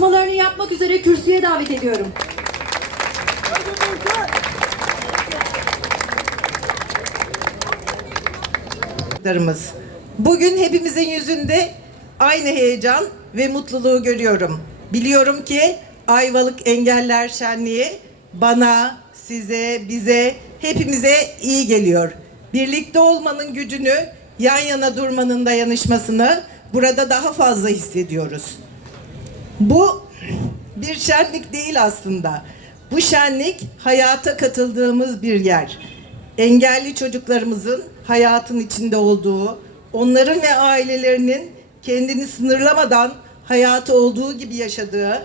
açmalarını yapmak üzere kürsüye davet ediyorum. Bugün hepimizin yüzünde aynı heyecan ve mutluluğu görüyorum. Biliyorum ki Ayvalık Engeller Şenliği bana, size, bize, hepimize iyi geliyor. Birlikte olmanın gücünü, yan yana durmanın dayanışmasını burada daha fazla hissediyoruz. Bu bir şenlik değil aslında. Bu şenlik hayata katıldığımız bir yer. Engelli çocuklarımızın hayatın içinde olduğu, onların ve ailelerinin kendini sınırlamadan hayatı olduğu gibi yaşadığı,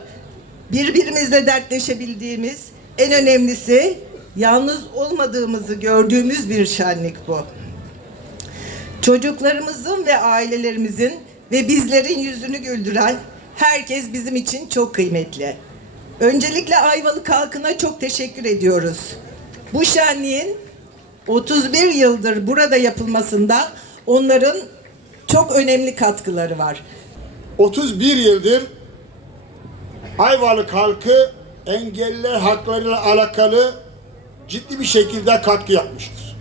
birbirimizle dertleşebildiğimiz, en önemlisi yalnız olmadığımızı gördüğümüz bir şenlik bu. Çocuklarımızın ve ailelerimizin ve bizlerin yüzünü güldüren herkes bizim için çok kıymetli. Öncelikle Ayvalık halkına çok teşekkür ediyoruz. Bu şenliğin 31 yıldır burada yapılmasında onların çok önemli katkıları var. 31 yıldır Ayvalık halkı engelliler haklarıyla alakalı ciddi bir şekilde katkı yapmıştır.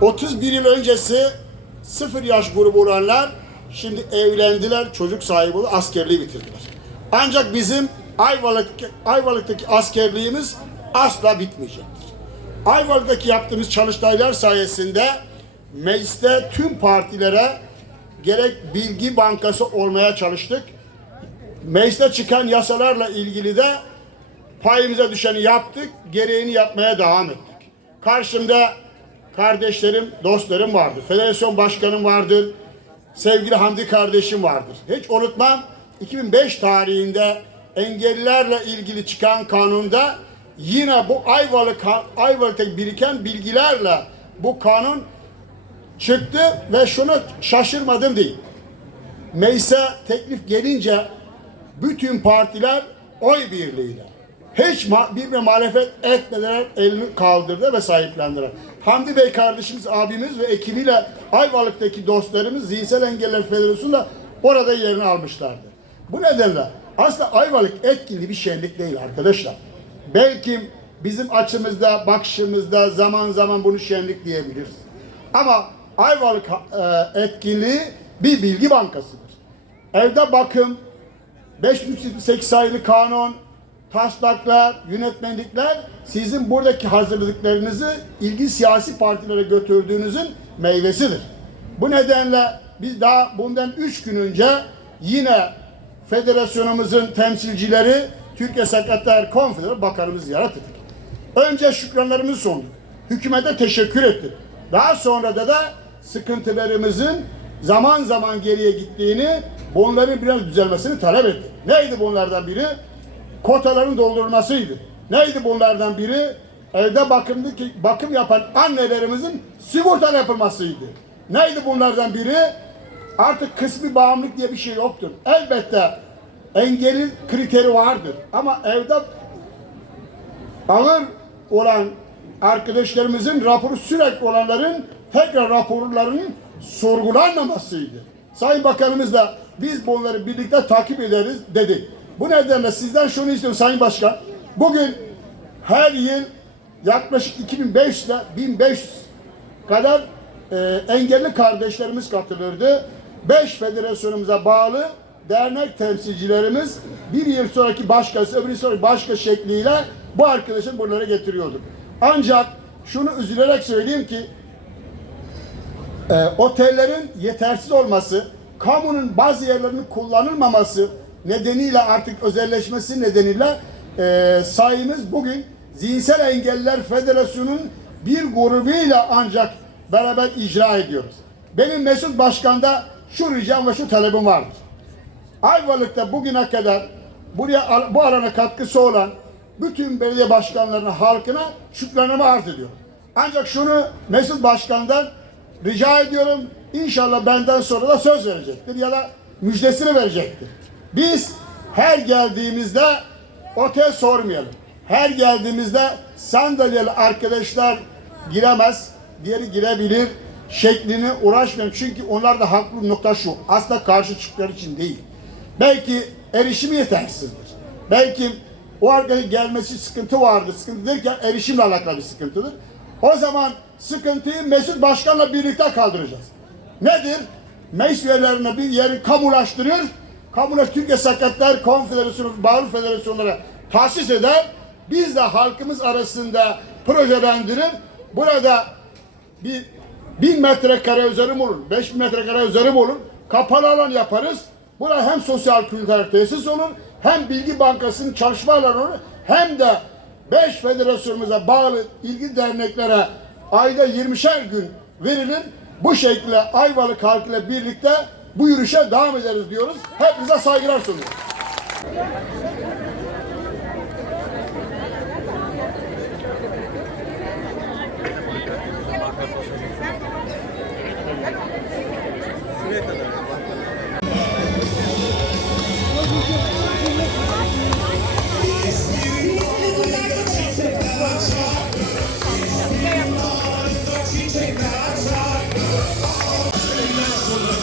31 yıl öncesi 0 yaş grubu olanlar şimdi evlendiler, çocuk sahibi oldu, askerliği bitirdiler. Ancak bizim Ayvalık, Ayvalık'taki askerliğimiz asla bitmeyecektir. Ayvalık'taki yaptığımız çalıştaylar sayesinde mecliste tüm partilere gerek bilgi bankası olmaya çalıştık. Mecliste çıkan yasalarla ilgili de payımıza düşeni yaptık, gereğini yapmaya devam ettik. Karşımda kardeşlerim, dostlarım vardır. Federasyon başkanım vardır. Sevgili Hamdi kardeşim vardır. Hiç unutmam 2005 tarihinde engellilerle ilgili çıkan kanunda yine bu Ayvalık Ayvalık'ta biriken bilgilerle bu kanun çıktı ve şunu şaşırmadım değil. Meclise teklif gelince bütün partiler oy birliğiyle hiç birbirine muhalefet etmeden elini kaldırdı ve sahiplendiler. Hamdi Bey kardeşimiz, abimiz ve ekibiyle Ayvalık'taki dostlarımız Zihinsel Engeller Federasyonu'nda orada yerini almışlardı. Bu nedenle aslında Ayvalık etkinliği bir şenlik değil arkadaşlar. Belki bizim açımızda, bakışımızda zaman zaman bunu şenlik diyebiliriz. Ama Ayvalık e, etkinliği bir bilgi bankasıdır. Evde bakım, 508 sayılı kanun, taslaklar, yönetmenlikler sizin buradaki hazırladıklarınızı ilgi siyasi partilere götürdüğünüzün meyvesidir. Bu nedenle biz daha bundan 3 gün önce yine federasyonumuzun temsilcileri Türkiye Sekreter Konfederasyonu Bakanımızı ziyaret ettik. Önce şükranlarımızı sunduk. Hükümete teşekkür ettik. Daha sonra da da sıkıntılarımızın zaman zaman geriye gittiğini, bunların biraz düzelmesini talep ettik. Neydi bunlardan biri? Kotaların doldurulmasıydı. Neydi bunlardan biri? Evde bakımdaki bakım yapan annelerimizin sigorta yapılmasıydı. Neydi bunlardan biri? Artık kısmi bağımlılık diye bir şey yoktur. Elbette engelin kriteri vardır. Ama evde ağır olan arkadaşlarımızın raporu sürekli olanların tekrar raporlarının sorgulanmamasıydı. Sayın Bakanımız da biz bunları birlikte takip ederiz dedi. Bu nedenle sizden şunu istiyorum Sayın Başkan. Bugün her yıl yaklaşık 2500 ile 1500 kadar e, engelli kardeşlerimiz katılırdı. 5 federasyonumuza bağlı dernek temsilcilerimiz bir yıl sonraki başkası, öbür yıl sonraki başka şekliyle bu arkadaşın buralara getiriyordu. Ancak şunu üzülerek söyleyeyim ki e, otellerin yetersiz olması, kamunun bazı yerlerinin kullanılmaması nedeniyle artık özelleşmesi nedeniyle e, sayımız bugün Zihinsel Engelliler Federasyonu'nun bir grubuyla ancak beraber icra ediyoruz. Benim Mesut Başkan'da şu ricam ve şu talebim vardır. Ayvalık'ta bugüne kadar buraya bu alana katkısı olan bütün belediye başkanlarına, halkına şükranımı arz ediyorum. Ancak şunu Mesut Başkan'dan rica ediyorum. İnşallah benden sonra da söz verecektir ya da müjdesini verecektir. Biz her geldiğimizde otel sormayalım. Her geldiğimizde sandalyeli arkadaşlar giremez, diğeri girebilir şeklini uğraşmayalım. Çünkü onlar da haklı nokta şu. Aslında karşı çıktıkları için değil. Belki erişimi yetersizdir. Belki o arkadaşın gelmesi sıkıntı vardı. Sıkıntı derken erişimle alakalı bir sıkıntıdır. O zaman sıkıntıyı Mesut Başkan'la birlikte kaldıracağız. Nedir? Meclis üyelerine bir yeri kamulaştırıyor. Kamuna Türkiye Sakatlar Konfederasyonu, bağlı federasyonlara tahsis eder. Biz de halkımız arasında projelendirir. Burada bir bin metrekare üzerim olur, beş bin metrekare üzerim olur. Kapalı alan yaparız. Buraya hem sosyal kültürel tesis olur, hem bilgi bankasının çalışma alanı olur, hem de beş federasyonumuza bağlı ilgili derneklere ayda 20'şer gün verilir. Bu şekilde Ayvalık halkıyla birlikte bu yürüyüşe devam ederiz diyoruz. Hepinize saygılar sunuyoruz. Şuraya. Good.